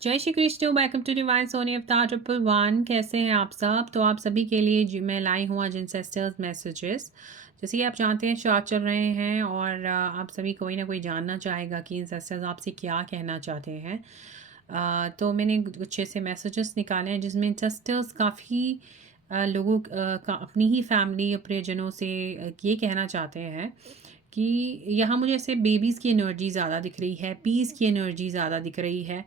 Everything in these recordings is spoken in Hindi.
जय Shri Krishna. Welcome to divine Soni Avatar triple one. कैसे हैं आप सब? तो आप सभी के लिए मैं लाई हूँ आज इंसेस्टर्स मैसेजेस। जैसे कि आप जानते हैं चार्ट चल रहे हैं और आप सभी कोई ना कोई जानना चाहेगा कि इंसेस्टर्स आपसे क्या कहना चाहते हैं। तो मैंने कुछ ऐसे मैसेजेस निकाले हैं जिसमें इंसेस्टर्स काफ़ी लोगों का अपनी ही फैमिली प्रियजनों से ये कहना चाहते हैं कि यहाँ मुझे ऐसे बेबीज़ की एनर्जी ज़्यादा दिख रही है, पीस की एनर्जी ज़्यादा दिख रही है,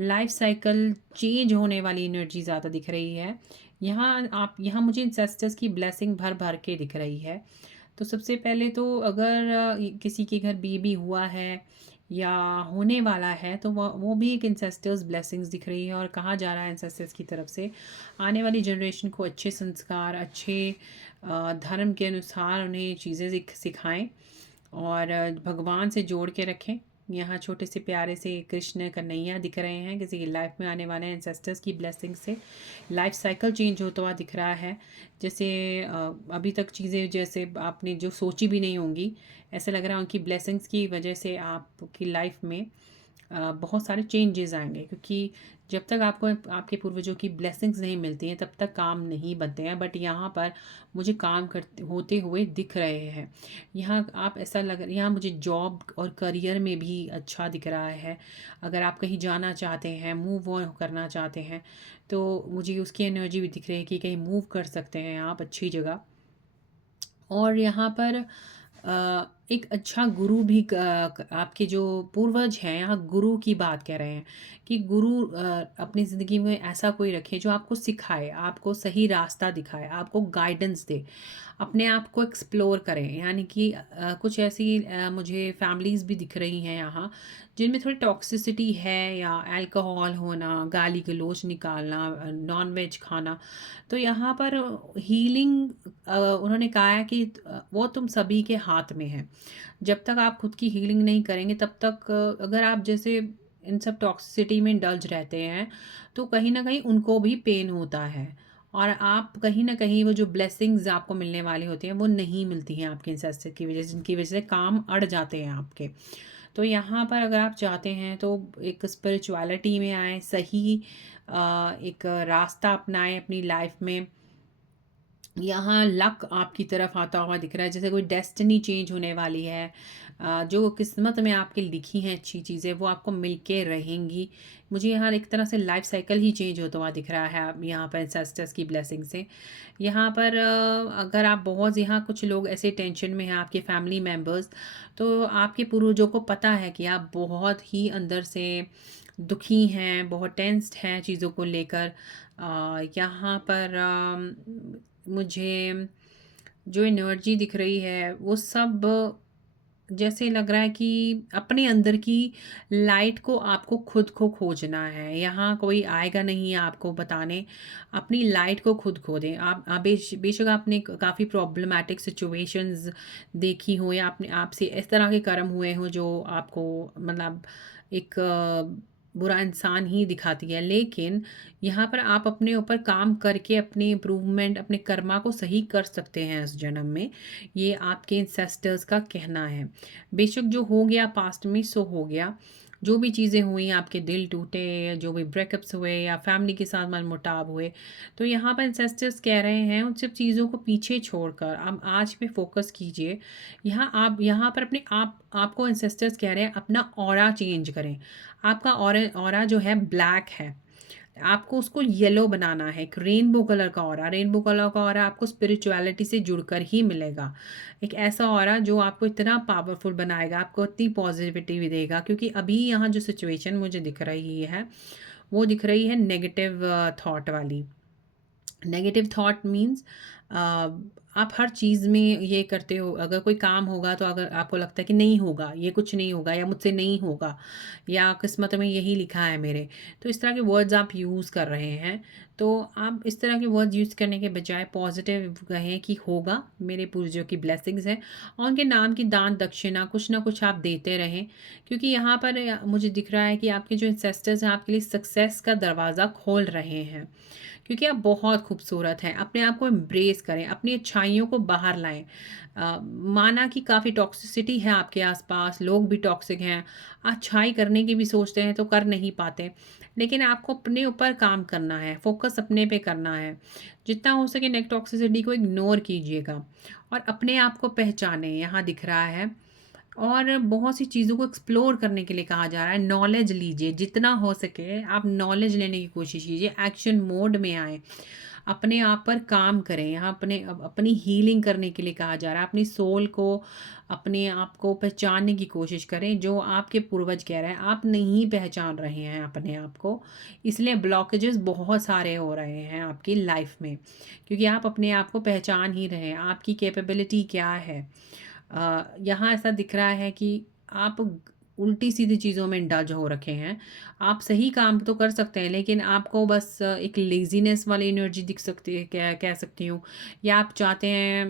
लाइफ साइकिल चेंज होने वाली एनर्जी ज़्यादा दिख रही है। यहाँ मुझे इंसेस्टर्स की ब्लेसिंग भर भर के दिख रही है। तो सबसे पहले तो अगर किसी के घर बेबी हुआ है या होने वाला है तो वो भी एक इंसेस्टर्स ब्लेसिंग्स दिख रही है और कहा जा रहा है इंसेस्टर्स की तरफ से आने वाली जनरेशन को अच्छे संस्कार, अच्छे धर्म के अनुसार उन्हें चीज़ें सिखाएं और भगवान से जोड़ के रखें। यहाँ छोटे से प्यारे से कृष्ण कन्हैया दिख रहे हैं, किसी की लाइफ में आने वाले एंसेस्टर्स की ब्लेसिंग से लाइफ साइकिल चेंज होता हुआ दिख रहा है। जैसे अभी तक चीज़ें जैसे आपने जो सोची भी नहीं होंगी, ऐसा लग रहा है उनकी ब्लेसिंग्स की वजह से आपकी लाइफ में बहुत सारे चेंजेस आएंगे, क्योंकि जब तक आपको आपके पूर्वजों की ब्लेसिंग्स नहीं मिलती हैं तब तक काम नहीं बनते हैं। बट यहाँ पर मुझे काम करते होते हुए दिख रहे हैं। यहाँ आप ऐसा लग यहाँ मुझे जॉब और करियर में भी अच्छा दिख रहा है। अगर आप कहीं जाना चाहते हैं, मूव ऑन करना चाहते हैं, तो मुझे उसकी एनर्जी भी दिख रही है कि कहीं मूव कर सकते हैं आप अच्छी जगह। और यहाँ पर एक अच्छा गुरु भी आपके जो पूर्वज हैं यहाँ गुरु की बात कह रहे हैं कि गुरु अपनी ज़िंदगी में ऐसा कोई रखे जो आपको सिखाए, आपको सही रास्ता दिखाए, आपको गाइडेंस दे, अपने आप को एक्सप्लोर करें। यानी कि कुछ ऐसी मुझे फैमिलीज़ भी दिख रही हैं यहाँ जिनमें थोड़ी टॉक्सिसिटी है या अल्कोहल होना, गाली गलौज निकालना, नॉन वेज खाना। तो यहाँ पर हीलिंग उन्होंने कहा है कि वो तुम सभी के हाथ में है। जब तक आप खुद की हीलिंग नहीं करेंगे तब तक अगर आप जैसे इन सब टॉक्सिसिटी में इंडल्ज रहते हैं तो कहीं ना कहीं उनको भी पेन होता है और आप कहीं ना कहीं वो जो ब्लेसिंग्स आपको मिलने वाली होती हैं वो नहीं मिलती हैं आपके इंसेस्टर की वजह से, जिनकी वजह से काम अड़ जाते हैं आपके। तो यहाँ पर अगर आप चाहते हैं तो एक स्पिरिचुअलिटी में आए, सही एक रास्ता अपनाएं अपनी लाइफ में। यहाँ लक आपकी तरफ आता हुआ दिख रहा है, जैसे कोई डेस्टिनी चेंज होने वाली है। जो किस्मत में आपके लिखी हैं अच्छी चीज़ें वो आपको मिल के रहेंगी। मुझे यहाँ एक तरह से लाइफ साइकिल ही चेंज होता हुआ दिख रहा है आप यहाँ पर एंसेस्टर्स की ब्लेसिंग से। यहाँ पर अगर आप बहुत यहाँ कुछ लोग ऐसे टेंशन में हैं आपके फैमिली मेम्बर्स, तो आपके पूर्वजों को पता है कि आप बहुत ही अंदर से दुखी हैं, बहुत टेंस्ड हैं चीज़ों को लेकर। यहाँ पर मुझे जो एनर्जी दिख रही है वो सब जैसे लग रहा है कि अपने अंदर की लाइट को आपको खुद को खोजना है। यहाँ कोई आएगा नहीं आपको बताने, अपनी लाइट को खुद खो दें आप बेशक आपने काफ़ी प्रॉब्लमैटिक सिचुएशंस देखी हो या आपने आपसे इस तरह के कर्म हुए हो जो आपको मतलब एक बुरा इंसान ही दिखाती है, लेकिन यहाँ पर आप अपने ऊपर काम करके अपनी इम्प्रूवमेंट, अपने कर्मा को सही कर सकते हैं इस जन्म में। ये आपके इंसेस्टर्स का कहना है। बेशक जो हो गया पास्ट में सो हो गया, जो भी चीज़ें हुई, आपके दिल टूटे, जो भी ब्रेकअप्स हुए या फैमिली के साथ मनमुटाव हुए, तो यहाँ पर इंसेस्टर्स कह रहे हैं उन सब चीज़ों को पीछे छोड़कर आप आज पे फोकस कीजिए। आप यहाँ पर अपने आपको इंसेस्टर्स कह रहे हैं अपना ऑरा चेंज करें। आपका ऑरा जो है ब्लैक है, आपको उसको येलो बनाना है। एक रेनबो कलर का ऑरा, रेनबो कलर का ऑरा आपको स्पिरिचुअलिटी से जुड़कर ही मिलेगा। एक ऐसा ऑरा जो आपको इतना पावरफुल बनाएगा, आपको इतनी पॉजिटिविटी देगा, क्योंकि अभी यहाँ जो सिचुएशन मुझे दिख रही है वो दिख रही है नेगेटिव थॉट वाली। नेगेटिव थॉट मीन्स आप हर चीज़ में ये करते हो, अगर कोई काम होगा तो अगर आपको लगता है कि नहीं होगा, ये कुछ नहीं होगा या मुझसे नहीं होगा या किस्मत में यही लिखा है मेरे, तो इस तरह के वर्ड्स आप यूज़ कर रहे हैं। तो आप इस तरह के वर्ड्स यूज़ करने के बजाय पॉजिटिव कहें कि होगा, मेरे पूर्वजों की ब्लेसिंग्स हैं, और उनके नाम की दान दक्षिणा कुछ ना कुछ आप देते रहें। क्योंकि यहाँ पर मुझे दिख रहा है कि आपके जो इंसेस्टर्स हैं आपके लिए सक्सेस का दरवाज़ा खोल रहे हैं। क्योंकि आप बहुत खूबसूरत हैं। अपने आप को एम्ब्रेस करें, अपनी अच्छाइयों को बाहर लाएँ। माना कि काफ़ी टॉक्सिसिटी है आपके आस-पास, लोग भी टॉक्सिक हैं, अच्छाई करने की भी सोचते हैं तो कर नहीं पाते। लेकिन आपको अपने ऊपर काम करना है, फ़ोकस अपने पे करना है। जितना हो सके टॉक्सिसिटी को इग्नोर कीजिएगा और अपने आप को पहचानें, यहाँ दिख रहा है। और बहुत सी चीज़ों को एक्सप्लोर करने के लिए कहा जा रहा है। नॉलेज लीजिए, जितना हो सके आप नॉलेज लेने की कोशिश कीजिए, एक्शन मोड में आएँ। अपने आप पर काम करें, यहाँ अपनी हीलिंग करने के लिए कहा जा रहा है। अपनी सोल को, अपने आप को पहचानने की कोशिश करें, जो आपके पूर्वज कह रहे हैं, आप नहीं पहचान रहे हैं अपने आप को। इसलिए ब्लॉकेजेस बहुत सारे हो रहे हैं आपकी लाइफ में, क्योंकि आप अपने आप को पहचान ही रहे हैं, आपकी कैपेबिलिटी क्या है। यहाँ ऐसा दिख रहा है कि आप उल्टी-सीधी चीज़ों में इंडल्ज हो रखे हैं। आप सही काम तो कर सकते हैं, लेकिन आपको बस एक लेज़ीनेस वाली एनर्जी दिख सकती है, कह कह सकती हूँ। या आप चाहते हैं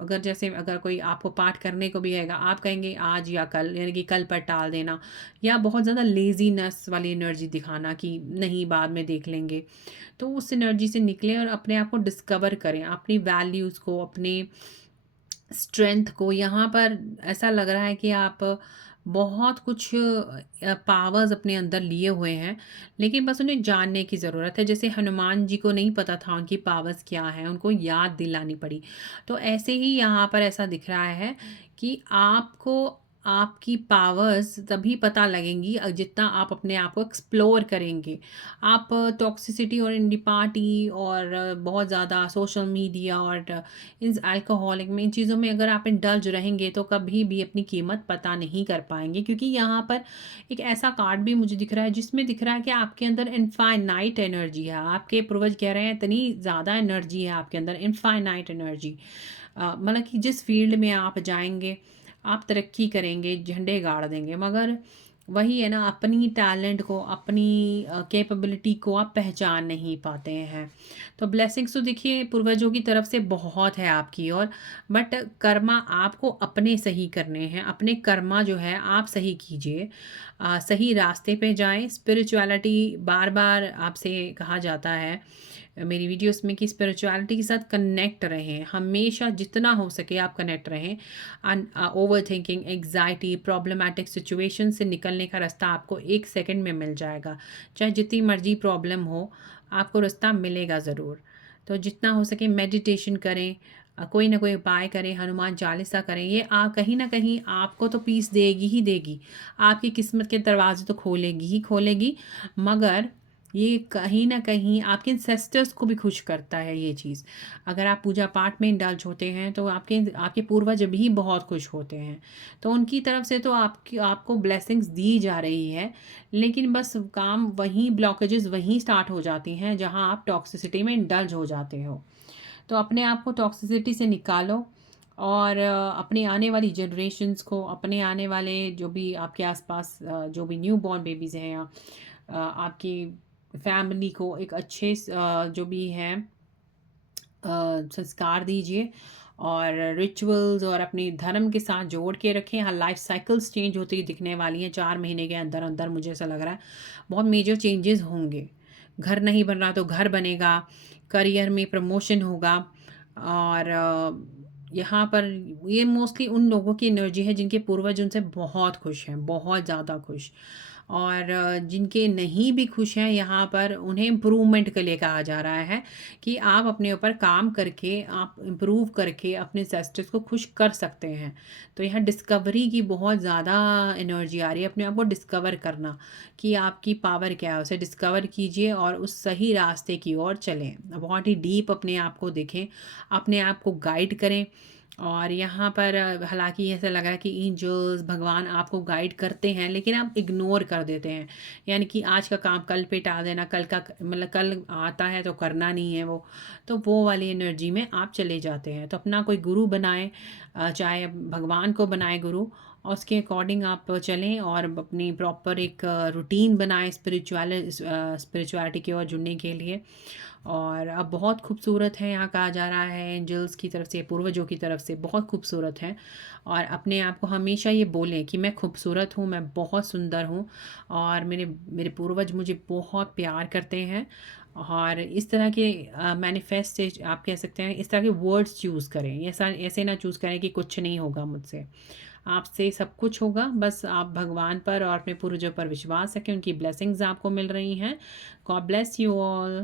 अगर जैसे अगर कोई आपको पाठ करने को भी आएगा, आप कहेंगे आज या कल, यानी कि कल पर टाल देना, या बहुत ज़्यादा लेज़ीनेस वाली एनर्जी दिखाना कि नहीं बाद में देख लेंगे। तो उस एनर्जी से निकलें और अपने आप को डिस्कवर करें, अपनी वैल्यूज़ को, अपने स्ट्रेंथ को। यहाँ पर ऐसा लग रहा है कि आप बहुत कुछ पावर्स अपने अंदर लिए हुए हैं, लेकिन बस उन्हें जानने की ज़रूरत है। जैसे हनुमान जी को नहीं पता था उनकी पावर्स क्या हैं, उनको याद दिलानी पड़ी। तो ऐसे ही यहाँ पर ऐसा दिख रहा है कि आपको आपकी पावर्स तभी पता लगेंगी जितना आप अपने आप को एक्सप्लोर करेंगे। आप टॉक्सिसिटी और इंडी पार्टी और बहुत ज़्यादा सोशल मीडिया और इन अल्कोहलिक में, इन चीज़ों में अगर आप इंडल्ज रहेंगे तो कभी भी अपनी कीमत पता नहीं कर पाएँगे। क्योंकि यहाँ पर एक ऐसा कार्ड भी मुझे दिख रहा है जिसमें दिख रहा है कि आपके अंदर इनफाइनाइट एनर्जी है। आपके पूर्वज कह रहे हैं इतनी ज़्यादा एनर्जी है आपके अंदर, इनफाइनाइट एनर्जी। मतलब कि जिस फ़ील्ड में आप जाएँगे, आप तरक्की करेंगे, झंडे गाड़ देंगे, मगर वही है ना, अपनी टैलेंट को, अपनी कैपेबिलिटी को आप पहचान नहीं पाते हैं। तो ब्लेसिंग्स तो देखिए पूर्वजों की तरफ से बहुत है आपकी ओर, बट कर्मा आपको अपने सही करने हैं। अपने कर्मा जो है आप सही कीजिए, सही रास्ते पे जाएं। स्पिरिचुअलिटी बार बार आपसे कहा जाता है मेरी वीडियोस में कि स्पिरिचुअलिटी के साथ कनेक्ट रहें, हमेशा जितना हो सके आप कनेक्ट रहें। Over thinking, anxiety, problematic situation से निकलने का रास्ता आपको 1 सेकंड में मिल जाएगा। चाहे जितनी मर्जी प्रॉब्लम हो, आपको रास्ता मिलेगा ज़रूर। तो जितना हो सके मेडिटेशन करें, कोई ना कोई उपाय करें, हनुमान चालीसा करें। ये कहीं ना कहीं आपको तो पीस देगी ही देगी, आपकी किस्मत के दरवाजे तो खोलेगी ही खोलेगी, मगर ये कहीं न कहीं आपके एंसेस्टर्स को भी खुश करता है ये चीज़। अगर आप पूजा पाठ में इंडल्ज होते हैं तो आपके आपके पूर्वज भी बहुत खुश होते हैं। तो उनकी तरफ से तो आपको ब्लेसिंग्स दी जा रही है, लेकिन बस काम वहीं, ब्लॉकेजेस वहीं स्टार्ट हो जाती हैं जहाँ आप टॉक्सिसिटी में इंडल्ज हो जाते हो। तो अपने आप को टॉक्सिसिटी से निकालो और अपने आने वाली जनरेशन्स को, अपने आने वाले जो भी आपके आस-पास जो भी न्यू बॉर्न बेबीज़ हैं, या आपकी फैमिली को एक अच्छे जो भी हैं संस्कार दीजिए और रिचुअल्स और अपने धर्म के साथ जोड़ के रखें। हाँ, लाइफ साइकिल्स चेंज होती दिखने वाली हैं 4 महीने के अंदर अंदर, मुझे ऐसा लग रहा है बहुत मेजर चेंजेस होंगे। घर नहीं बन रहा तो घर बनेगा, करियर में प्रमोशन होगा। और यहाँ पर ये मोस्टली उन लोगों की एनर्जी है जिनके पूर्वज उनसे बहुत खुश हैं, बहुत ज़्यादा खुश। और जिनके नहीं भी खुश हैं, यहाँ पर उन्हें इम्प्रूवमेंट के लिए कहा जा रहा है कि आप अपने ऊपर काम करके, आप इम्प्रूव करके अपने एंसेस्टर्स को खुश कर सकते हैं। तो यहाँ डिस्कवरी की बहुत ज़्यादा एनर्जी आ रही है, अपने आप को डिस्कवर करना कि आपकी पावर क्या है, उसे डिस्कवर कीजिए और उस सही रास्ते की ओर चलें। बहुत ही डीप अपने आप को देखें, अपने आप को गाइड करें। और यहाँ पर हालाँकि ऐसा लग रहा है कि एंजल्स, भगवान आपको गाइड करते हैं, लेकिन आप इग्नोर कर देते हैं। यानी कि आज का काम कल पे टाल देना, कल का मतलब कल आता है तो करना नहीं है वो। तो वो वाली एनर्जी में आप चले जाते हैं। तो अपना कोई गुरु बनाएँ, चाहे भगवान को बनाएँ गुरु, और उसके अकॉर्डिंग आप चलें और अपनी प्रॉपर एक रूटीन बनाएं स्पिरिचुअलिटी की ओर जुड़ने के लिए। और अब बहुत खूबसूरत है, यहाँ कहा जा रहा है एंजल्स की तरफ से, पूर्वजों की तरफ से बहुत खूबसूरत है। और अपने आप को हमेशा ये बोलें कि मैं खूबसूरत हूँ, मैं बहुत सुंदर हूँ और मेरे मेरे पूर्वज मुझे बहुत प्यार करते हैं। और इस तरह के मैनिफेस्ट आप कह सकते हैं, इस तरह के वर्ड्स चूज़ करें। ऐसा ऐसे ना चूज़ करें कि कुछ नहीं होगा मुझसे, आपसे सब कुछ होगा। बस आप भगवान पर और अपने पूर्वजों पर विश्वास रखें, उनकी ब्लेसिंग्स आपको मिल रही हैं। God bless you all.